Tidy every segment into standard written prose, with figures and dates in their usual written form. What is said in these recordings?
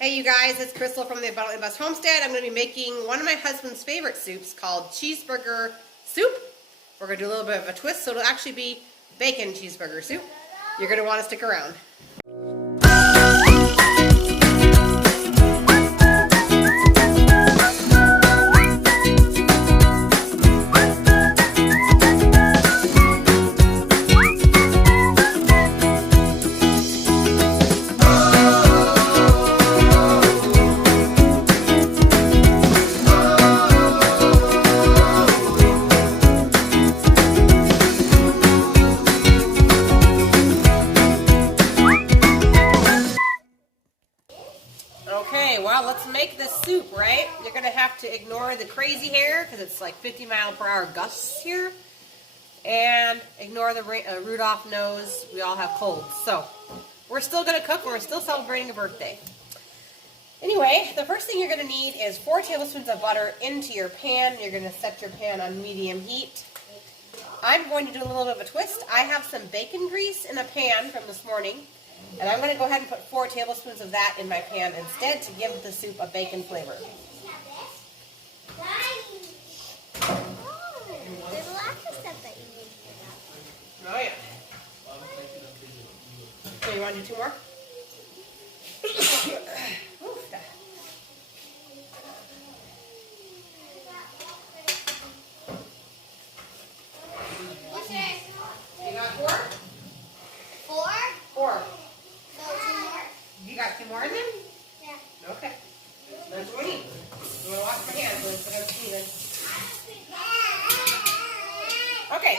Hey you guys, it's Crystal from the Abundantly Blessed Homestead. I'm going to be making one of my husband's favorite soups called cheeseburger soup. We're going to do a little bit of a twist, so it'll actually be bacon cheeseburger soup. You're going to want to stick around. Okay, well, let's make this soup, right? You're going to have to ignore the crazy hair because it's like 50-mile-per-hour gusts here. And ignore the Rudolph nose. We all have colds. So, we're still going to cook. We're still celebrating a birthday. Anyway, the first thing you're going to need is 4 tablespoons of butter into your pan. You're going to set your pan on medium heat. I'm going to do a little bit of a twist. I have some bacon grease in a pan from this morning. And I'm going to go ahead and put 4 tablespoons of that in my pan instead to give the soup a bacon flavor. There's lots of stuff that you need to Oh, yeah. So you want to do 2 more? You got 4? 4? 4. No, 2 more? You got 2 more in there? Yeah. Okay. That's what we need. You want to wash your hands so it's even. Okay.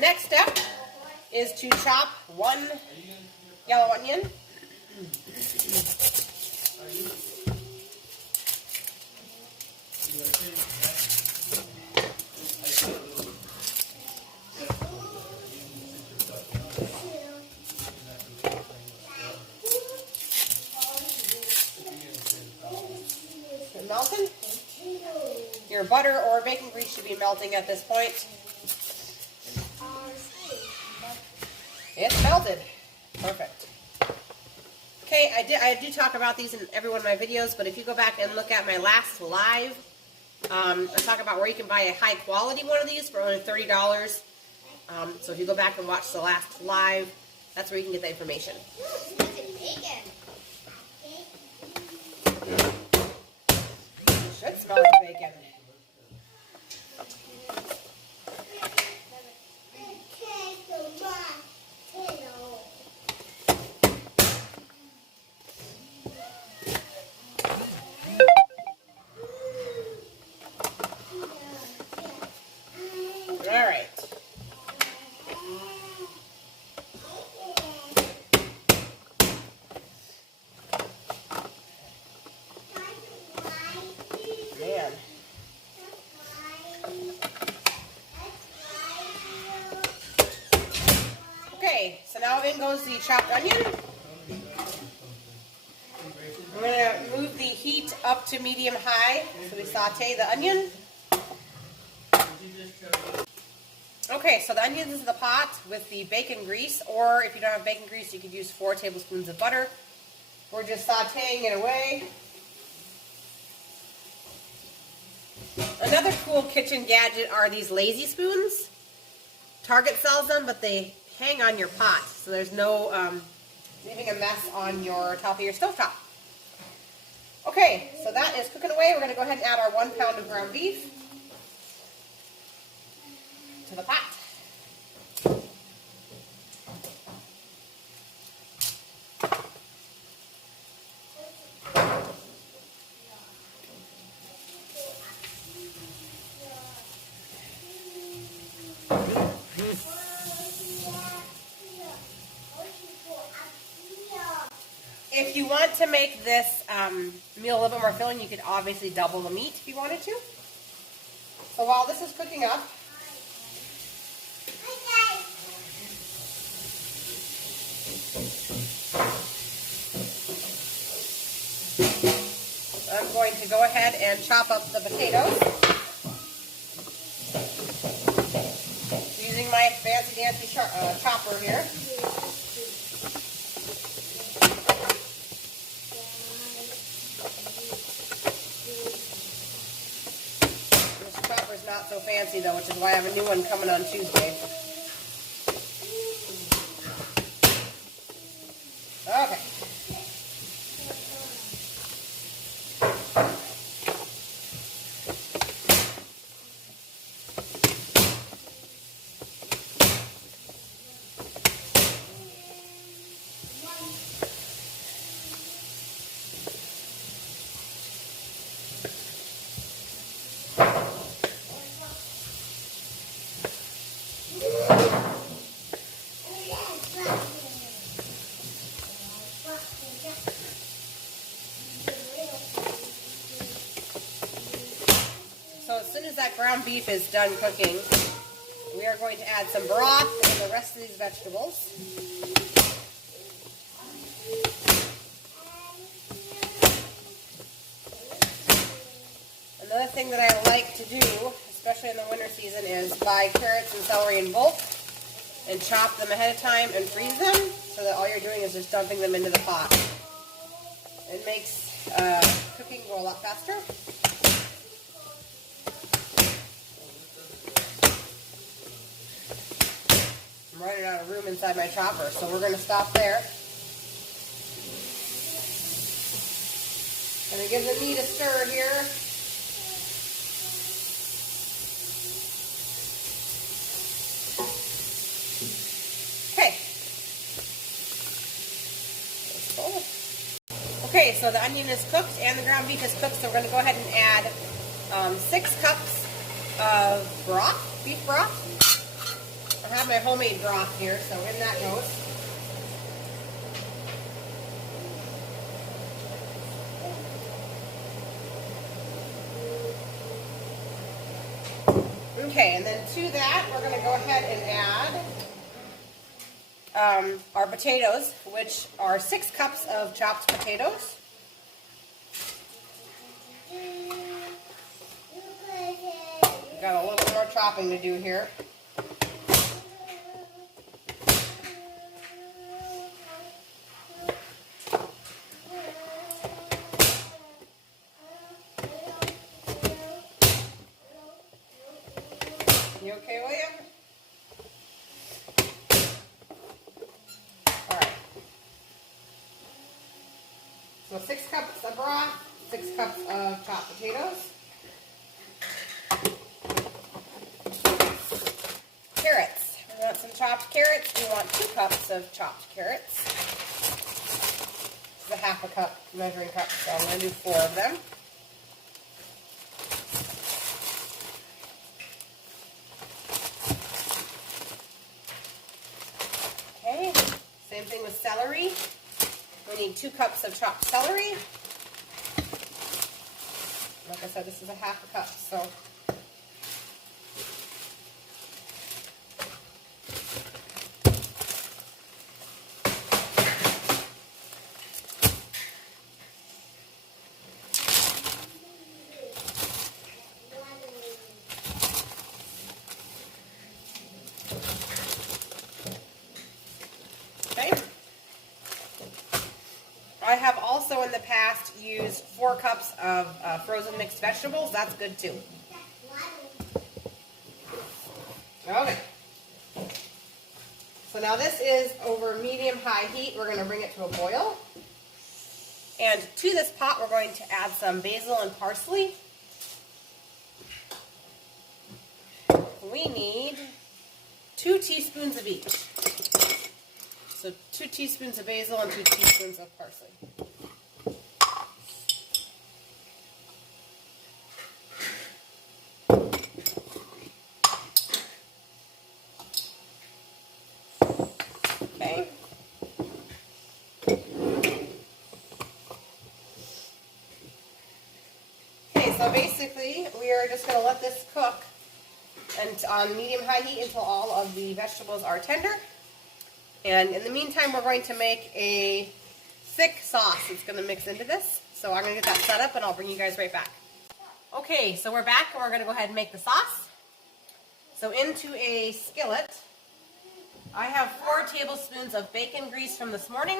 Next step is to chop 1 yellow onion. Melting. Your butter or bacon grease should be melting at this point. It's melted. Perfect. Okay, I do talk about these in every one of my videos, but if you go back and look at my last live, I talk about where you can buy a high quality one of these for only $30. So if you go back and watch the last live, that's where you can get that information. Should smell like bacon. All right. Man. Okay, so now in goes the chopped onion. I'm going to move the heat up to medium-high so we saute the onion. Okay, so the onions is in the pot with the bacon grease, or if you don't have bacon grease, you could use 4 tablespoons of butter. We're just sauteing it away. Another cool kitchen gadget are these lazy spoons. Target sells them, but they hang on your pot, so there's no leaving a mess on your top of your stovetop. Okay, so that is cooking away. We're going to go ahead and add our 1 pound of ground beef to the pot. If you want to make this meal a little bit more filling, you could obviously double the meat if you wanted to. So while this is cooking up, I'm going to go ahead and chop up the potatoes using my fancy dancy chopper here. not so fancy though, which is why I have a new one coming on Tuesday. Okay. So as soon as that ground beef is done cooking, we are going to add some broth and the rest of these vegetables. Another thing that I like to do, especially in the winter season, is buy carrots and celery in bulk and chop them ahead of time and freeze them so that all you're doing is just dumping them into the pot. It makes cooking go a lot faster. I'm running out of room inside my chopper, so we're going to stop there. Going to give the meat a stir here. Okay. Okay, so the onion is cooked and the ground beef is cooked, so we're going to go ahead and add 6 cups of broth, beef broth. I have my homemade broth here, so in that goes. Okay, and then to that, we're going to go ahead and add our potatoes, which are 6 cups of chopped potatoes. We've got a little more chopping to do here. You okay, William? Alright. So 6 cups of broth, 6 cups of chopped potatoes. Carrots. We want some chopped carrots. We want 2 cups of chopped carrots. This is a half a cup measuring cup, so I'm going to do 4 of them. Okay, same thing with celery. We need 2 cups of chopped celery. Like I said, this is a half a cup, so. Okay. I have also in the past used 4 cups of frozen mixed vegetables. That's good too. Okay. So now this is over medium-high heat. We're going to bring it to a boil. And to this pot, we're going to add some basil and parsley. We need 2 teaspoons of each. So 2 teaspoons of basil and 2 teaspoons of parsley. Okay. Okay, so basically we are just going to let this cook and on medium-high heat until all of the vegetables are tender. And in the meantime, we're going to make a thick sauce that's going to mix into this. So I'm going to get that set up and I'll bring you guys right back. Okay, so we're back and we're going to go ahead and make the sauce. So into a skillet, I have 4 tablespoons of bacon grease from this morning.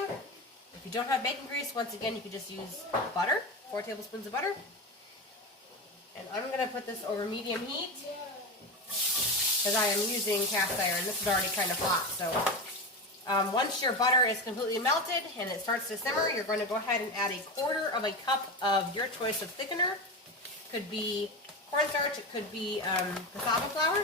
If you don't have bacon grease, once again, you could just use butter, 4 tablespoons of butter. And I'm going to put this over medium heat because I am using cast iron. This is already kind of hot. So once your butter is completely melted and it starts to simmer, you're going to go ahead and add 1/4 of a cup of your choice of thickener. Could be cornstarch, it could be cassava flour.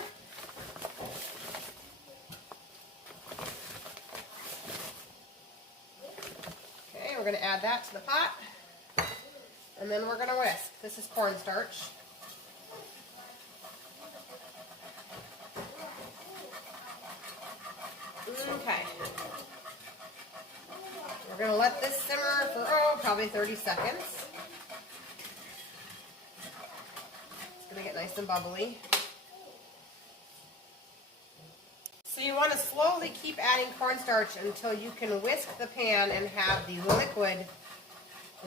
Okay, we're going to add that to the pot. And then we're going to whisk. This is cornstarch. Okay. We're going to let this simmer for, probably 30 seconds. It's going to get nice and bubbly. So you want to slowly keep adding cornstarch until you can whisk the pan and have the liquid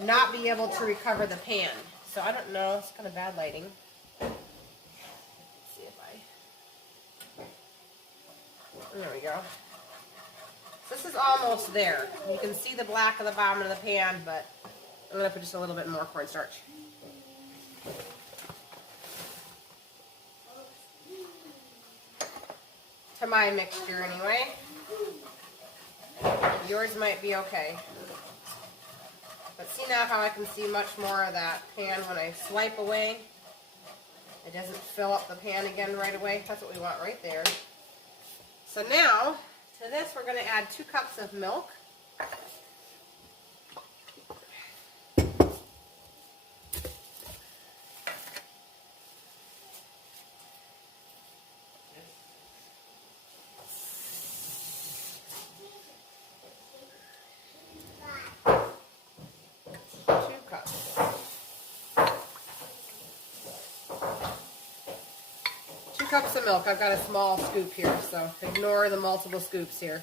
not be able to recover the pan. So I don't know, it's kind of bad lighting. Let's see if there we go. This is almost there. You can see the black of the bottom of the pan, but I'm going to put just a little bit more cornstarch. To my mixture anyway. Yours might be okay. But see now how I can see much more of that pan when I swipe away? It doesn't fill up the pan again right away. That's what we want right there. So now, to this we're going to add 2 cups of milk. Cups of milk. I've got a small scoop here, so ignore the multiple scoops here.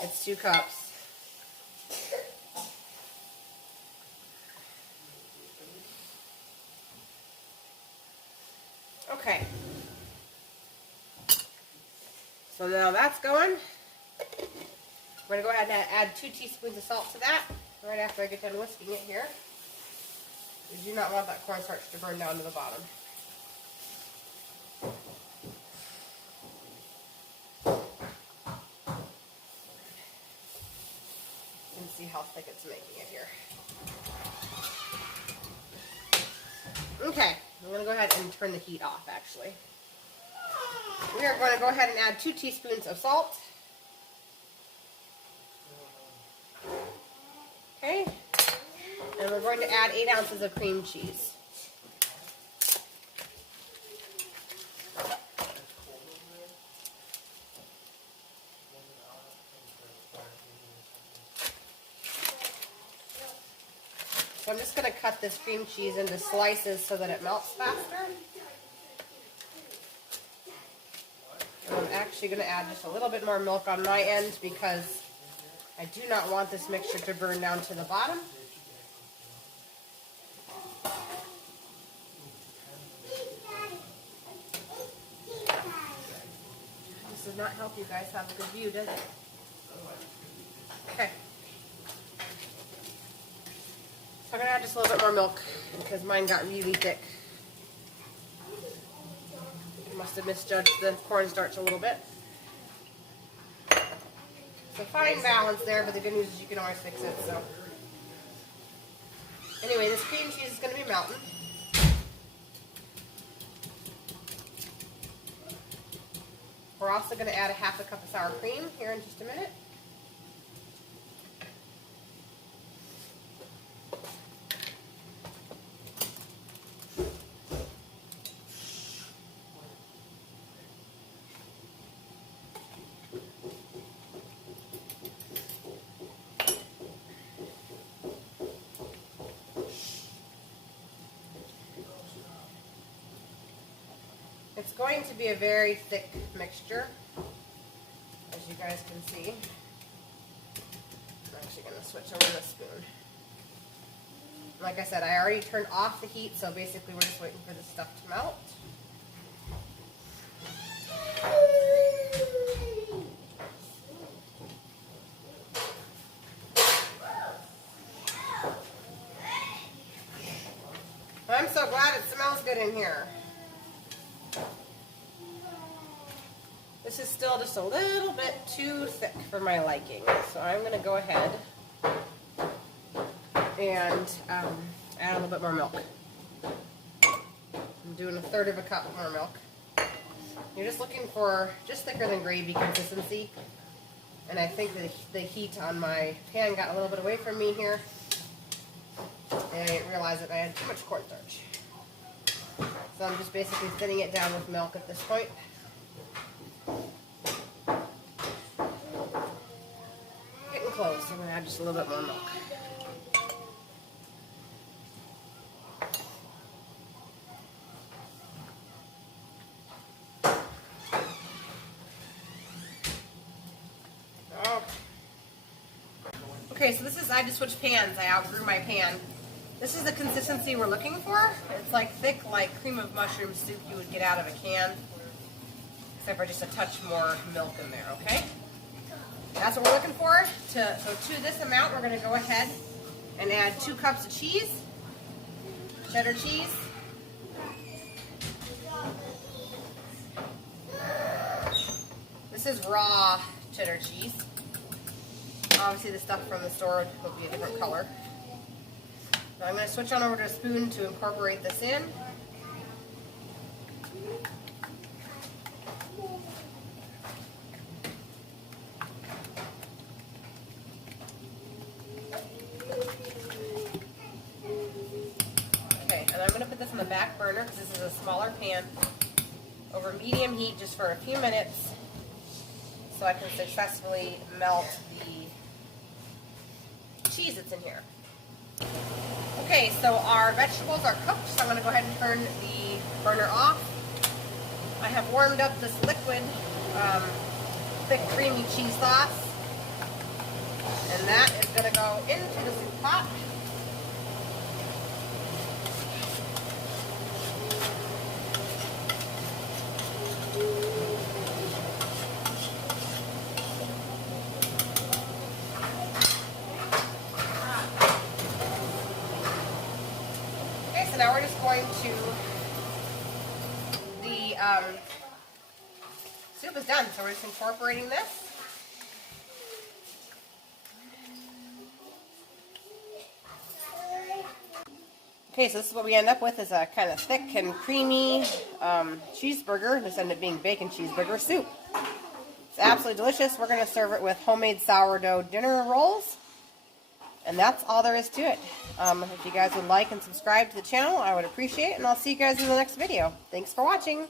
It's 2 cups. Okay. So now that's going. We're going to go ahead and add 2 teaspoons of salt to that right after I get done whisking it here. You do not want that cornstarch to burn down to the bottom. See how thick it's making it here. Okay, I'm going to go ahead and turn the heat off actually. We are going to go ahead and add 2 teaspoons of salt. Okay, and we're going to add 8 ounces of cream cheese. So I'm just going to cut this cream cheese into slices so that it melts faster. And I'm actually going to add just a little bit more milk on my end because I do not want this mixture to burn down to the bottom. This does not help you guys have a good view, does it? Okay. I'm going to add just a little bit more milk because mine got really thick. I must have misjudged the cornstarch a little bit. So fine balance there, but the good news is you can always fix it. So anyway, this cream cheese is going to be melting. We're also going to add 1/2 cup of sour cream here in just a minute. It's going to be a very thick mixture, as you guys can see. I'm actually going to switch over to a spoon. Like I said, I already turned off the heat, so basically we're just waiting for this stuff to melt. I'm so glad God, it smells good in here. This is still just a little bit too thick for my liking. So I'm going to go ahead and add a little bit more milk. I'm doing 1/3 of a cup more milk. You're just looking for just thicker than gravy consistency. And I think the heat on my pan got a little bit away from me here. And I didn't realize that I had too much cornstarch. So I'm just basically thinning it down with milk at this point. Getting close. I'm going to add just a little bit more milk. Okay, so this is, I just switched pans. I outgrew my pan. This is the consistency we're looking for. It's like thick, like cream of mushroom soup you would get out of a can, except for just a touch more milk in there, okay? That's what we're looking for. So to this amount, we're going to go ahead and add 2 cups of cheese, cheddar cheese. This is raw cheddar cheese. Obviously the stuff from the store will be a different color. Now I'm going to switch on over to a spoon to incorporate this in. Okay, and I'm going to put this on the back burner because this is a smaller pan over medium heat just for a few minutes so I can successfully melt the cheese that's in here. Okay, so our vegetables are cooked, so I'm going to go ahead and turn the burner off. I have warmed up this liquid, thick creamy cheese sauce, and that is going to go into the soup pot. So now we're just going to, the soup is done, so we're just incorporating this. Okay, so this is what we end up with, is a kind of thick and creamy cheeseburger. This ended up being bacon cheeseburger soup. It's absolutely delicious. We're going to serve it with homemade sourdough dinner rolls. And that's all there is to it. If you guys would like and subscribe to the channel, I would appreciate it. And I'll see you guys in the next video. Thanks for watching.